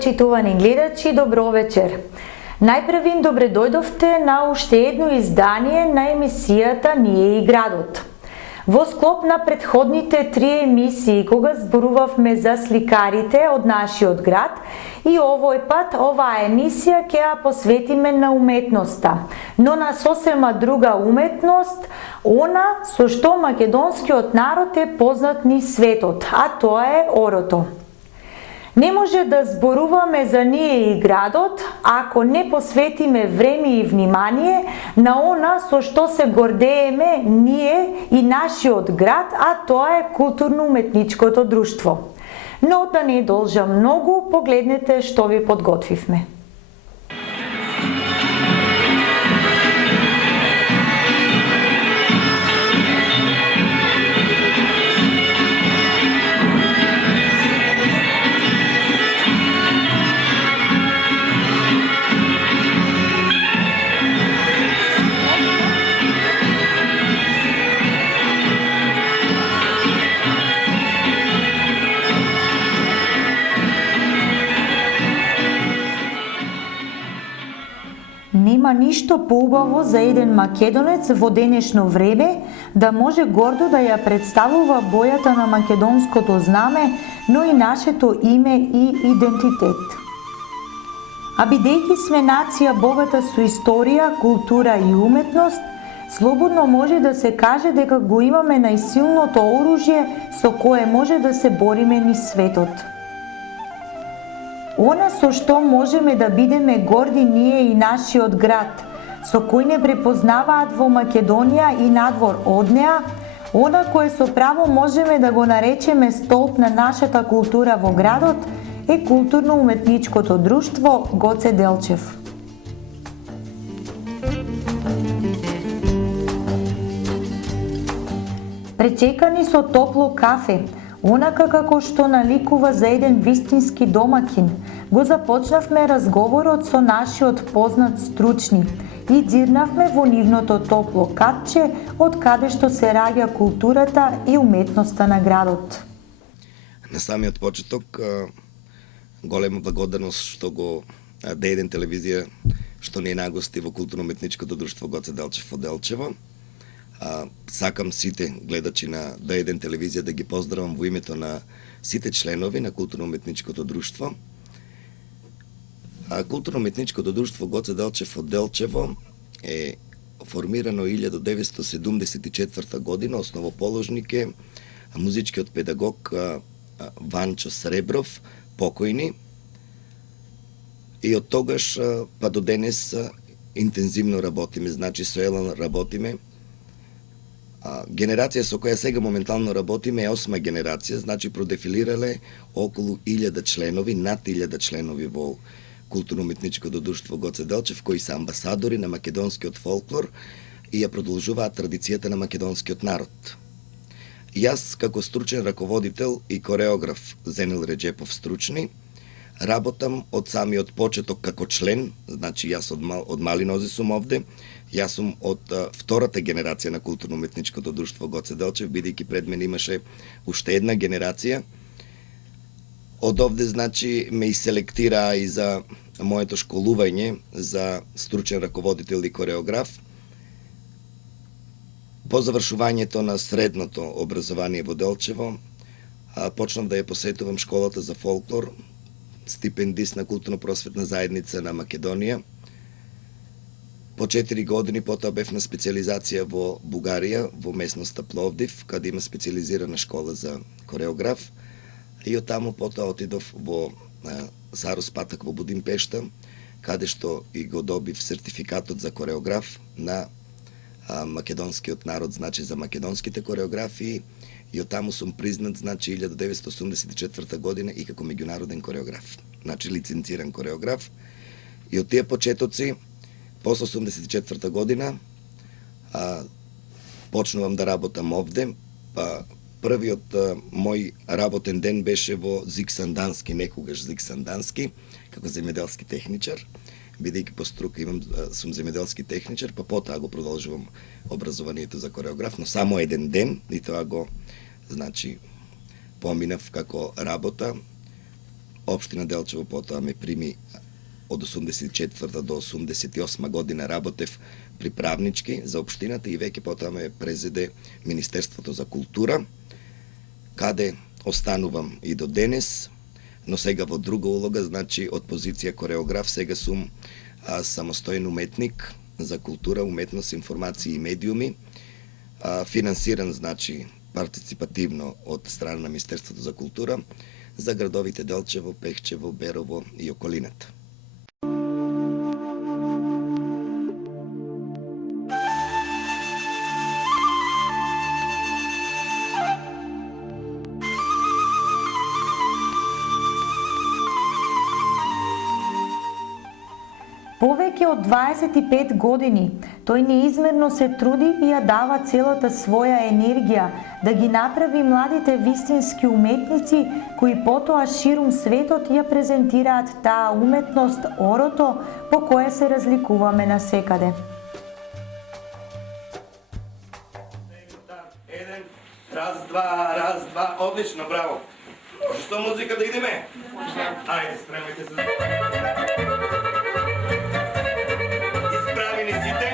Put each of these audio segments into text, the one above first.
почитувани гледачи, добро вечер. Најпрвин добре дојдовте на уште едно издание на емисијата Ние и градот. Во склоп на претходните 3 емисии, кога зборувавме за сликарите од нашиот град, и овој пат оваа емисија ќе ја посветиме на уметноста, но на сосема друга уметност, она со што македонскиот народ е познат низ светот, а тоа е орото. Не може да зборуваме за Ние и градот ако не посветиме време и внимание на она со што се гордееме ние и нашиот град, а тоа е културно-уметничкото друштво. Но да не должам многу, погледнете што ви подготвивме. Нема ништо поубаво за еден македонец во денешно време да може гордо да ја представува бојата на македонското знаме, но и нашето име и идентитет. А бидејќи сме нација богата со историја, култура и уметност, слободно може да се каже дека го имаме најсилното оружје со кое може да се бориме низ светот. Она со што можеме да бидеме горди ние и нашиот град, со кој не препознаваат во Македонија и надвор од неа, она кое со право можеме да го наречеме столб на нашата култура во градот, е културно-уметничкото друштво Гоце Делчев. Пречекани со топло кафе, онака како што наликува за еден вистински домакин, го започнавме разговорот со нашиот познат стручни и дзирнавме во нивното топло катче од каде што се раѓа културата и уметноста на градот. На самиот почеток, голема благодарност што го Д1 телевизија што ни нагости во културно-уметничкото друштво Гоце Делчев во Делчево. Сакам сите гледачи на Д1 телевизија да ги поздравам во името на сите членови на културно-уметничкото друштво. Културно-уметничкото друштво Гоце Делчев од Делчево е формирано 1974 година, основоположник е музичкиот педагог Ванчо Сребров, покојни, и од тогаш па до денес интензивно работиме, значи со Елан работиме. Генерација со која сега моментално работиме е 8 генерација, значи продефилирале околу 1000 членови, над 1000 членови во културно-уметничкото друштво Гоце Делчев, кои се амбасадори на македонскиот фолклор и ја продолжуваат традицијата на македонскиот народ. Јас, како стручен раководител и кореограф Зенел Реджепов стручни, работам од самиот почеток како член, значи јас од мали нози сум овде. Јас сум од втората генерација на културно-уметничкото друштво Гоце Делчев, бидејќи пред мен имаше уште една генерација. Од овде, значи, ме и селектираа и за моето школување за стручен раководител и кореограф. По завршувањето на средното образование во Делчево, почнав да ја посетувам школата за фолклор, стипендист на културно-просветна заедница на Македонија. По 4 години потоа бев на специализација во Бугарија, во местноста Пловдив, каде има специализирана школа за кореограф. И од таму потоа отидов во Сарос Патак во Будимпешта, каде што и го добив сертификатот за кореограф на македонскиот народ, значи за македонските кореографии, и од таму сум признат, значи 1984 година и како меѓународен кореограф, значи лиценциран кореограф. И од тие почетоци, после 1984 година, почнувам да работам овде. Првиот мој работен ден беше во Зик Сандански, некогаш Зик Сандански, како земјоделски техничар, бидејќи по струка сум земјоделски техничар, па потоа го продолжувам образованието за кореограф, но само еден ден, и тоа го, значи, поминав како работа. Општина Делчево потоа ме прими од 84 до 88 година работев приправнички за општината и веќе потоа ме презеде Министерството за култура, каде останувам и до денес, но сега во друга улога, значи од позиција кореограф, сега сум самостоен уметник за култура, уметност, информации и медиуми, финансиран, значи, партиципативно од страна на Министерството за култура за градовите Делчево, Пехчево, Берово и околината. Повеќе од 25 години, тој неизмерно се труди и ја дава целата своја енергија да ги направи младите вистински уметници кои потоа ширум светот ја презентираат таа уметност, орото, по кое се разликуваме насекаде. Раз, два, одлично, браво. Може со музика да идеме? Ајде, спремајте се. Исправени сите.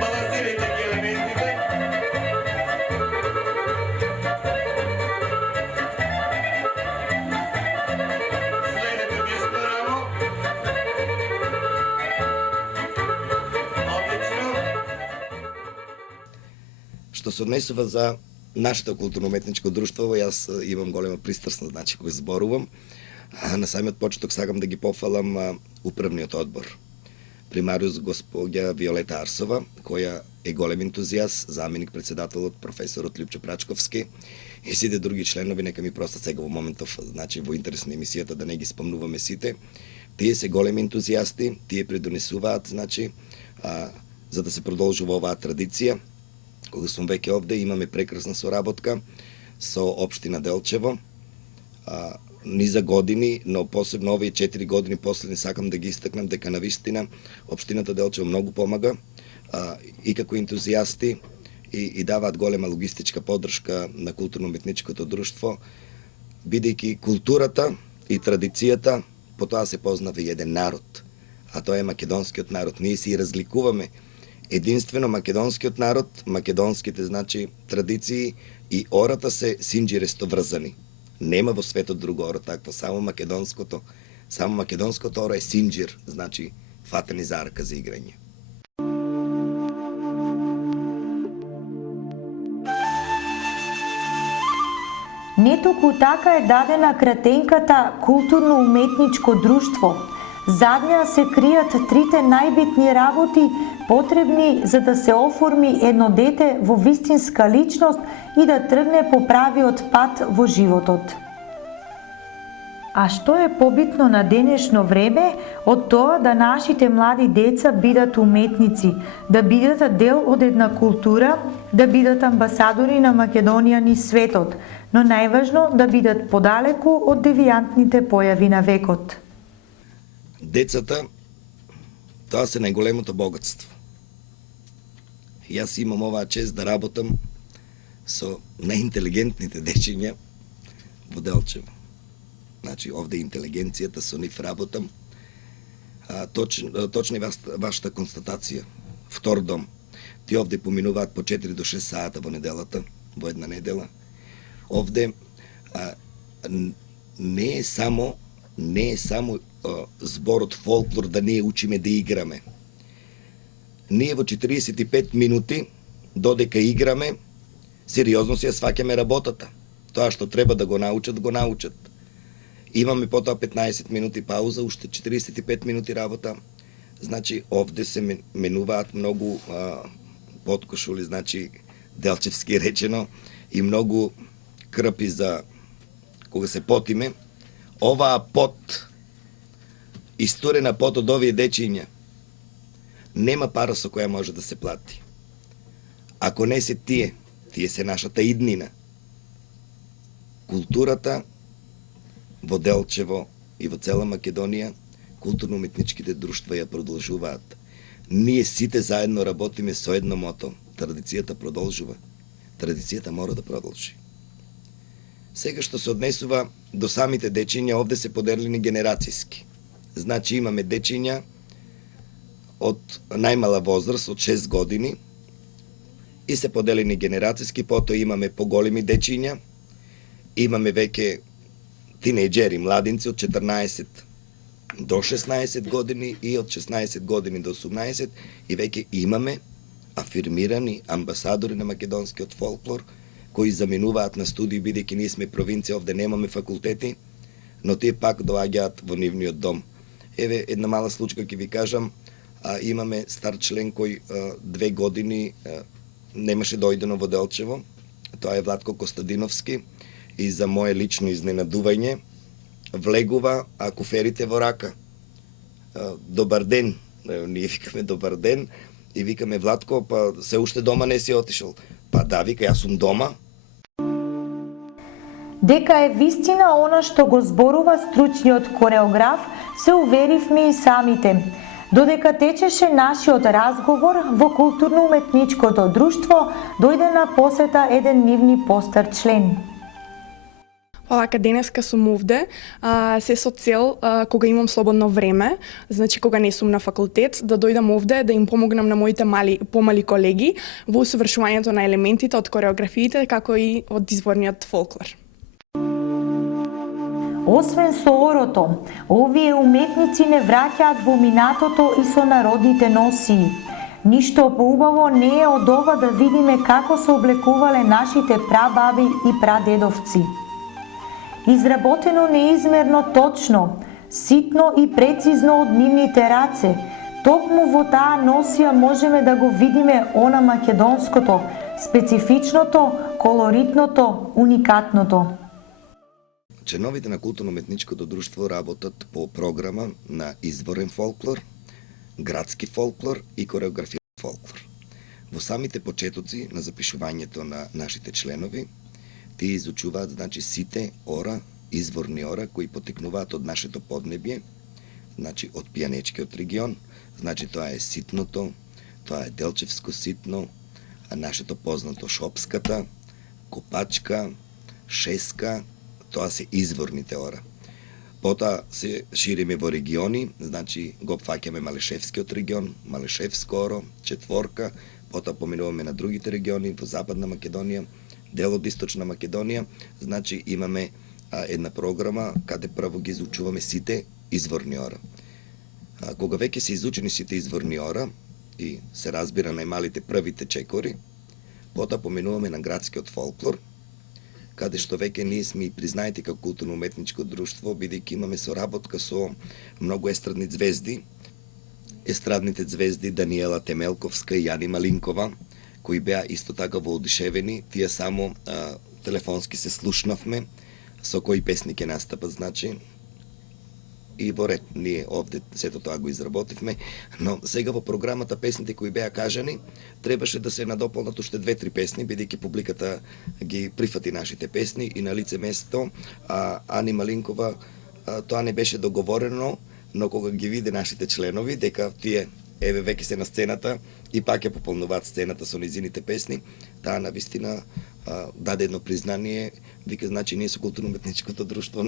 Балансирајте ги елементите. Следете десно рамо. Одлично. Што се однесува за нашето културно-уметничко друштво, јас имам голема пристрасност, значи, кога зборувам. На самиот почеток сакам да ги пофалам управниот одбор. Примариус господја Виолета Арсова, која е голем ентузијаст, заменик председателот професорот Лјупчо Прачковски и сите други членови, нека ми простат сега во моментов, значи во интерес на емисијата да не ги спомнуваме сите. Тие се големи ентузијасти, тие придонесуваат, значи, за да се продолжува оваа традиција. Кога сум веќе овде, имаме прекрасна соработка со општина Делчево. Низа години, но посебно овие 4 години последни сакам да ги истакнам дека навистина општината Делчево многу помага и како ентузијасти и даваат голема логистичка поддршка на културно-уметничкото друштво, бидејќи културата и традицијата по тоа се познава и еден народ, а тоа е македонскиот народ. Ние се и разликуваме. Единствено македонскиот народ, македонските, значи, традиции и ората се синџиресто врзани. Нема во светот друго оро такво, само македонското оро е синџир, значи, фатени за рака за играње. Не толку така е дадена кратенката културно-уметничко друштво. Зад неа се кријат трите најбитни работи потребни за да се оформи едно дете во вистинска личност и да тргне по правиот пат во животот. А што е побитно на денешно време од тоа да нашите млади деца бидат уметници, да бидат дел од една култура, да бидат амбасадори на Македонија низ светот, но најважно да бидат подалеку од девијантните појави на векот. Децата, тоа се најголемото богатство. Јас имам оваа чест да работам со најинтелигентните дечиња во Делчево. Значи, овде интелигенцијата, со нив работам. Точно е вашата констатација. Втор дом. Ти овде поминуваат по 4 до 6 сата во неделата, во една недела. Овде не е само зборот фолклор да не учиме да играме. Ние во 45 минути, додека играме, сериозно си ја сваќаме работата. Тоа што треба да го научат. Имаме потоа 15 минути пауза, уште 45 минути работа. Значи, овде се менуваат многу подкошули, значи, делчевски речено, и многу крпи за кога се потиме. Оваа пот, истурена пот од овие дечиња, нема пара со која може да се плати. Ако не се тие се нашата иднина. Културата во Делчево и во цела Македонија, културно-уметничките друштва ја продолжуваат. ние сите заедно работиме со едно мото. Традицијата продолжува. Традицијата мора да продолжи. Сега што се однесува до самите дечиња, овде се поделени генерацијски. Значи имаме дечиња од најмала возраст, од 6 години, и се поделени генерацијски, потоа имаме поголеми дечиња, имаме веќе тинејџери, младинци од 14 до 16 години и од 16 години до 18, и веќе имаме афирмирани амбасадори на македонскиот фолклор, кои заменуваат на студии, бидејќи ние сме провинција, овде немаме факултети, но тие пак доаѓаат во нивниот дом. Еве една мала случка ќе ви кажам, имаме стар член кој 2 години немаше дојдено во Делчево, тоа е Владко Костадиновски, и за мое лично изненадување влегува куферите во рака. Добар ден, ние викаме добар ден, и викаме Владко, па се уште дома не си отишол. Па да, вика, јас сум дома. Дека е вистина она што го зборува стручниот кореограф, се уверивме и самите. Додека течеше нашиот разговор, во културно-уметничкото друштво дојде на посета еден нивни постар член. Вака денеска сум овде, се со цел, кога имам слободно време, значи кога не сум на факултет, да дојдам овде, да им помогнам на моите помали колеги во усовршувањето на елементите од кореографиите, како и од изворниот фолклор. Освен со орото, овие уметници не враќаат во минатото и со народните носии. Ништо поубаво не е од ова да видиме како се облекувале нашите прабаби и прадедовци. Изработено неизмерно точно, ситно и прецизно од нивните раце, токму во таа носија можеме да го видиме она македонското, специфичното, колоритното, уникатното. Членовите на културно-уметничкото друштво работат по програма на изворен фолклор, градски фолклор и кореографиран фолклор. Во самите почетоци на запишувањето на нашите членови, тие изучуваат, значи, сите ора, изворни ора, кои потекнуваат од нашето поднебје, значи од Пијанечкиот регион, значи тоа е ситното, тоа е Делчевско ситно, а нашето познато Шопската, Копачка, Шеска, тоа се изворните ора. Потоа се шириме во региони, значи го опфаќаме Малешевскиот регион, Малешевско оро, Четворка, потоа поминуваме на другите региони, во Западна Македонија, дел од Источна Македонија, значи имаме една програма каде прво ги изучуваме сите изворни ора. Кога веќе се изучени сите изворни ора и се разбира најмалите првите чекори, потоа поминуваме на градскиот фолклор, каде што веќе ние сме и признаети како културно-уметничко друштво, бидејќи имаме соработка со многу естрадни звезди, естрадните звезди Даниела Темелковска и Јани Малинкова, кои беа исто така воодушевени, тие само телефонски се слушнавме, со кои песни ќе настапат, значи, и во ред, ние овде сето тоа го изработивме, но сега во програмата песните кои беа кажани, требаше да се надополнат уште 2-3 песни, бидејќи публиката ги прифати нашите песни и на лице место Ани Малинкова тоа не беше договорено, но кога ги виде нашите членови дека тие еве веќе се на сцената и пак ја пополнуваат сцената со низините песни, таа навистина даде едно признание, вика, значи ние со културно-уметничкото друштво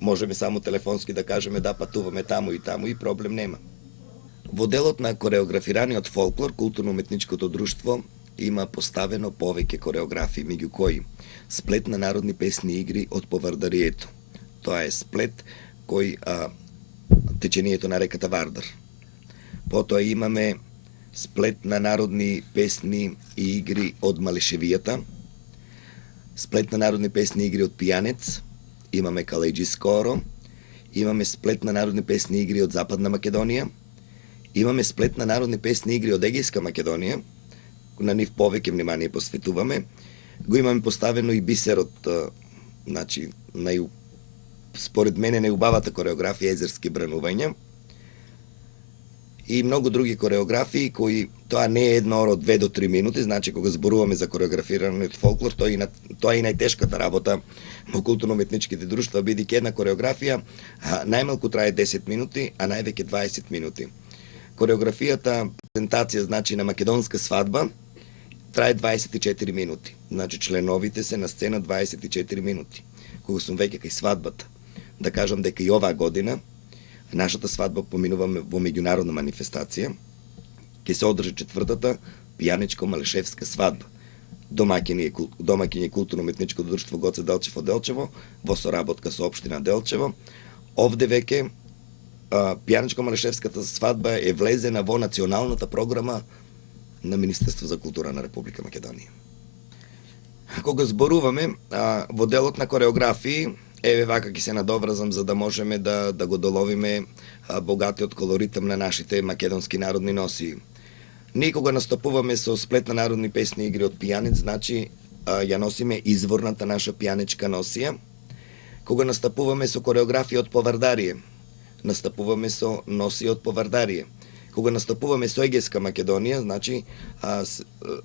можеме само телефонски да кажеме да патуваме таму и проблем нема. Во делот на кореографираниот фолклор, културно-уметничкото друштво има поставено повеќе кореографии, меѓу кои сплет на народни песни и игри од Повардарието. Тоа е сплет кој течението на реката Вардар. Потоа имаме сплет на народни песни и игри од Малешевијата, сплет на народни песни и игри од Пијанец, имаме Калеџиско оро, имаме сплет на народни песни и игри од Западна Македонија, имаме сплет на народни песни и игри од Егејска Македонија, на нив повеќе внимание посветуваме, го имаме поставено и бисерот, значи, според мене најубавата кореографија Езерски бранувања, и многу други кореографии кои тоа не е едно оро од 2 до 3 минути, значи кога зборуваме за кореографираниот фолклор, тоа е и најтешката работа во културно-уметничките друштва, бидејќи една кореографија најмалку трае 10 минути, а највеќе 20 минути. Кореографијата Презентација значи на македонска свадба трае 24 минути. Значи членовите се на сцена 24 минути. Кога сум веќе кај свадбата, да кажам дека и оваа година нашата свадба поминуваме во меѓународна манифестација, ќе се одржи 4-та пијаничко-малешевска свадба. Домаќин е културно-уметничко друштво Гоце Делчев од Делчево, во соработка со општина Делчево. Овде веќе пијаничко-малешевската свадба е влезена во националната програма на Министерство за култура на Република Македонија. Кога зборуваме во делот на кореографии, еве вака ќе се надоврзам за да можеме да го доловиме богатиот колоритам на нашите македонски народни носии. Ние кога настапуваме со сплет на народни песни и игри од пијанец, значи ја носиме изворната наша пијаничка носија. Кога настапуваме со кореографија од повардарие, настапуваме со носија од повардарие. Кога настапуваме со Егејска Македонија, значи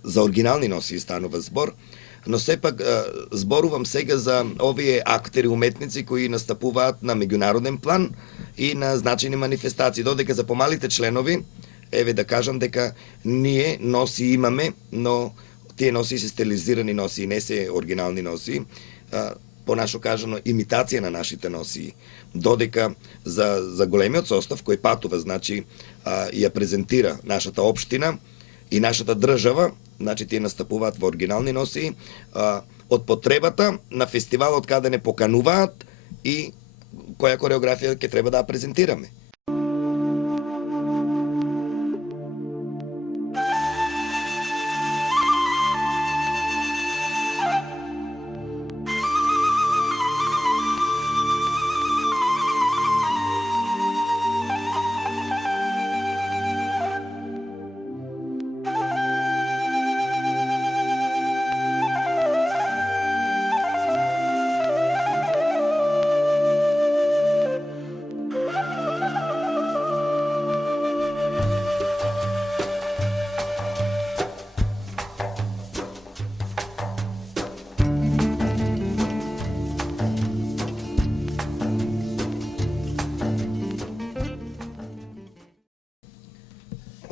за оригинални носии станува збор, но сепак зборувам сега за овие актери, уметници кои настапуваат на меѓународен план и на значајни манифестации. Додека за помалите членови, еве да кажам дека ние носи имаме, но тие носи се стилизирани носи, не се оригинални носи, понашо кажано имитација на нашите носи. Додека за големиот состав кој патува, значи ја презентира нашата општина и нашата држава, значи тие настапуваат во оригинални носи, од потребата на фестивалот каде не покануваат и која кореографија ќе треба да ја презентираме.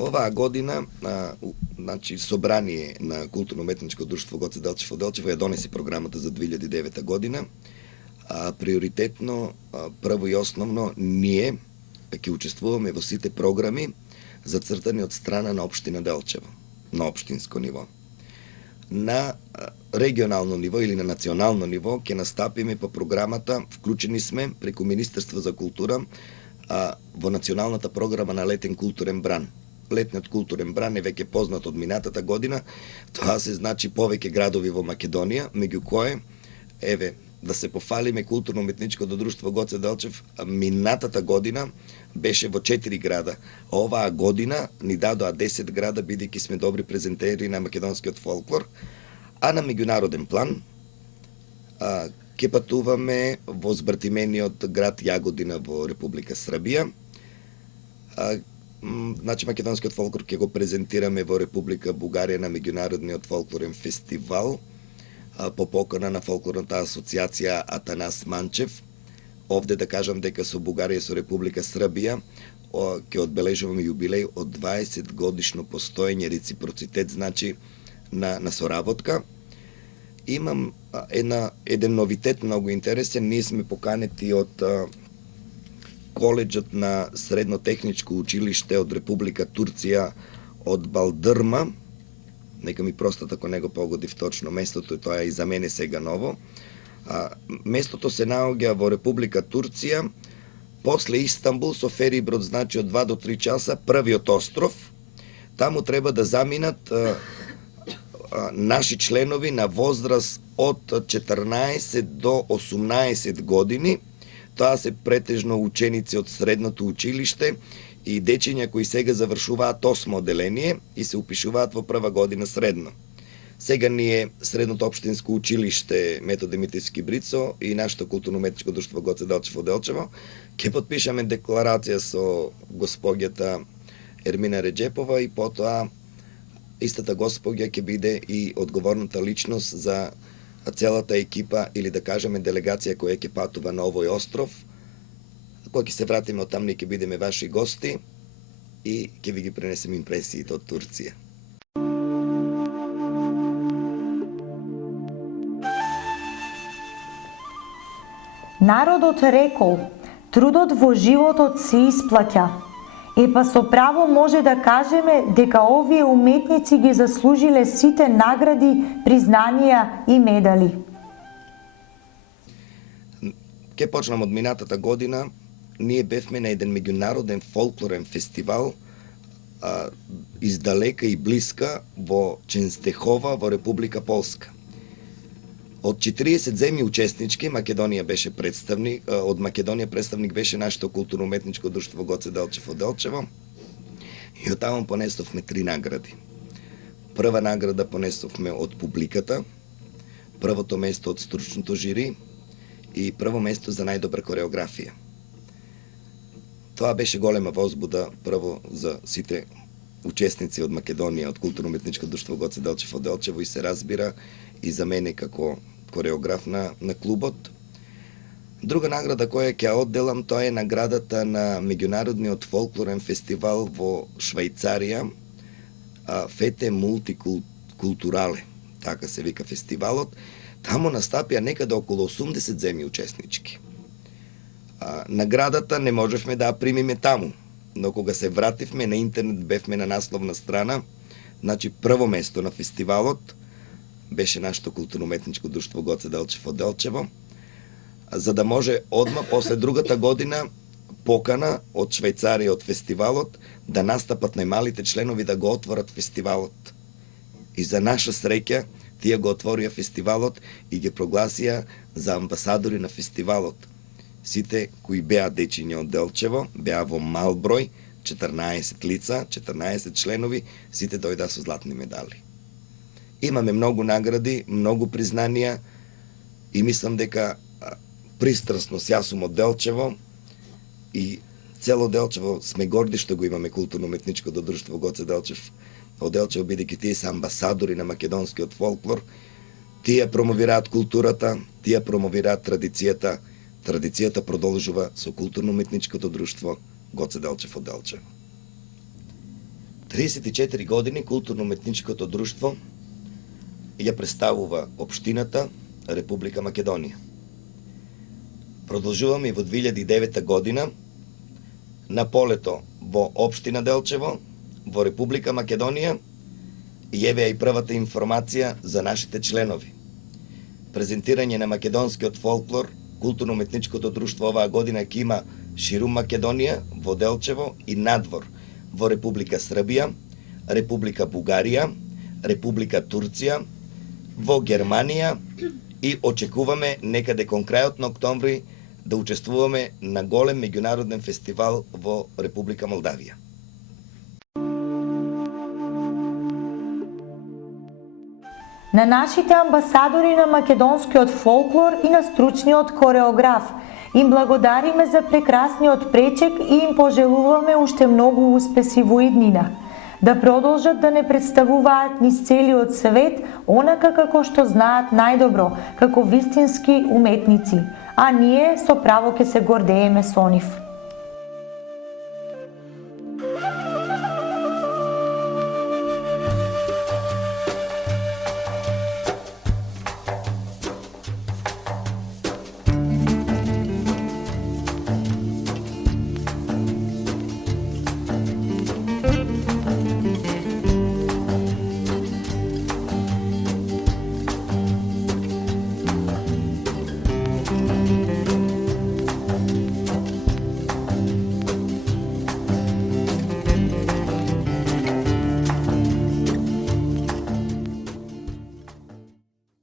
Оваа година, значи собрание на културно-уметничко друштво Гоце Делчев од Делчево ја донеси програмата за 2009 година. Приоритетно, прво и основно, ние ќе учествуваме во сите програми зацртани од страна на општина Делчево, на општинско ниво. На регионално ниво или на национално ниво ќе настапиме по програмата, вклучени сме преку Министерство за култура во националната програма на летен културен бран. Летниот културен бран е веќе познат од минатата година. Тоа се значи повеќе градови во Македонија, меѓу кои, еве, да се пофалиме културно-уметничкото друштво Гоце Делчев, минатата година беше во 4 града. Оваа година ни дадоа 10 града, бидејќи сме добри презентери на македонскиот фолклор. А на меѓународен план ќе патуваме во збратимениот град Јагодина во Република Србија. Значи, македонскиот фолклор ќе го презентираме во Република Бугарија на меѓународниот фолклорен фестивал по покана на фолклорната асоциација Атанас Манчев. Овде да кажам дека со Бугарија и со Република Србија ќе одбележуваме јубилеј од 20 годишно постоење, реципроцитет, значи на соработка. Имам еден новитет многу интересен. Ние сме поканети од коледжот на Средно техничко училиште од Република Турција, од Балдырма. Нека ми простат ако не го погодив точно местото, тоа е и за мене сега ново. Местото се наоѓа во Република Турција, после Истанбул со фериброд, значи од 2 до 3 часа, првиот остров. Таму треба да заминат наши членови на возраст од 14 до 18 години. Тоа се претежно ученици од средното училиште и дечиња кои сега завршуваат 8 оделение и се упишуваат во прва година средно. Сега ние Средното општинско училиште Методе Митевски Брицо и нашето културно-уметничко друштво Гоце Делчев од Делчево ќе подпишаме декларација со госпоѓата Ермина Реджепова и потоа истата госпоѓа ќе биде и одговорната личност за целата екипа или да кажеме делегација која ќе патува на овој остров. Кога ќе се вратиме од таму, ние ќе бидеме ваши гости и ќе ви ги пренесем импресиите од Турција. Народот рекол, трудот во животот се исплаќа. Епа со право може да кажеме дека овие уметници ги заслужиле сите награди, признанија и медали. Ке почнам од минатата година. Ние бевме на еден меѓународен фолклорен фестивал издалека и блиска во Ченстехова во Република Полска. Од 40 земји учеснички, Македонија беше представник, од Македонија представник беше нашето културно-уметничко друштво Гоце Делчев од Делчево. И од таму понесовме 3 награди. Прва награда понесовме од публиката, првото место од стручното жири и прво место за најдобра кореографија. Тоа беше голема возбуда прво за сите учесници од Македонија, од културно-уметничко друштво Гоце Делчев од Делчево и се разбира и за мене како кореограф на клубот. Друга награда која ќе одделам, тоа е наградата на меѓународниот фолклорен фестивал во Швајцарија, Фете Мултикултурале, така се вика фестивалот. Таму настапија некаде околу 80 земји учеснички. Наградата не можевме да ја примиме таму, но кога се вративме на интернет, бевме на насловна страна, значи прво место на фестивалот беше нашето културно-уметничко друштво Гоце Делчев од Делчево, за да може одма после другата година покана од Швајцарија од фестивалот да настапат најмалите членови да го отворат фестивалот. И за наша среќа, тие го отворија фестивалот и ги прогласија за амбасадори на фестивалот. Сите кои беа дечиња од Делчево, беа во мал број, 14 лица, 14 членови, сите дојдаа со златни медали. Имаме многу награди, многу признанија и мислам дека пристрасно јас сум од Делчево и цело Делчево сме горди што го имаме културно-уметничкото друштво Гоце Делчев од Делчево, бидејќи тие се амбасадори на македонскиот фолклор. Тие промовираат културата, тие промовираат традицијата. Традицијата продолжува со културно-уметничкото друштво Гоце Делчев од Делчево. 34 години културно-уметничкото друштво ја представува општината Република Македонија. Продолжуваме и во 2009 година на полето во општина Делчево, во Република Македонија, јавеа и првата информација за нашите членови. Презентирање на македонскиот фолклор, културно-уметничкото друштво оваа година ќе има ширум Македонија, во Делчево и надвор, во Република Србија, Република Бугарија, Република Турција, во Германија и очекуваме некаде кон крајот на октомври да учествуваме на голем меѓународен фестивал во Република Молдавија. На нашите амбасадори на македонскиот фолклор и на стручниот кореограф им благодариме за прекрасниот пречек и им пожелуваме уште многу успеси во иднина. Да продолжат да не представуваат низ целиот свет онака како што знаат најдобро, како вистински уметници, а ние со право ќе се гордееме со нив.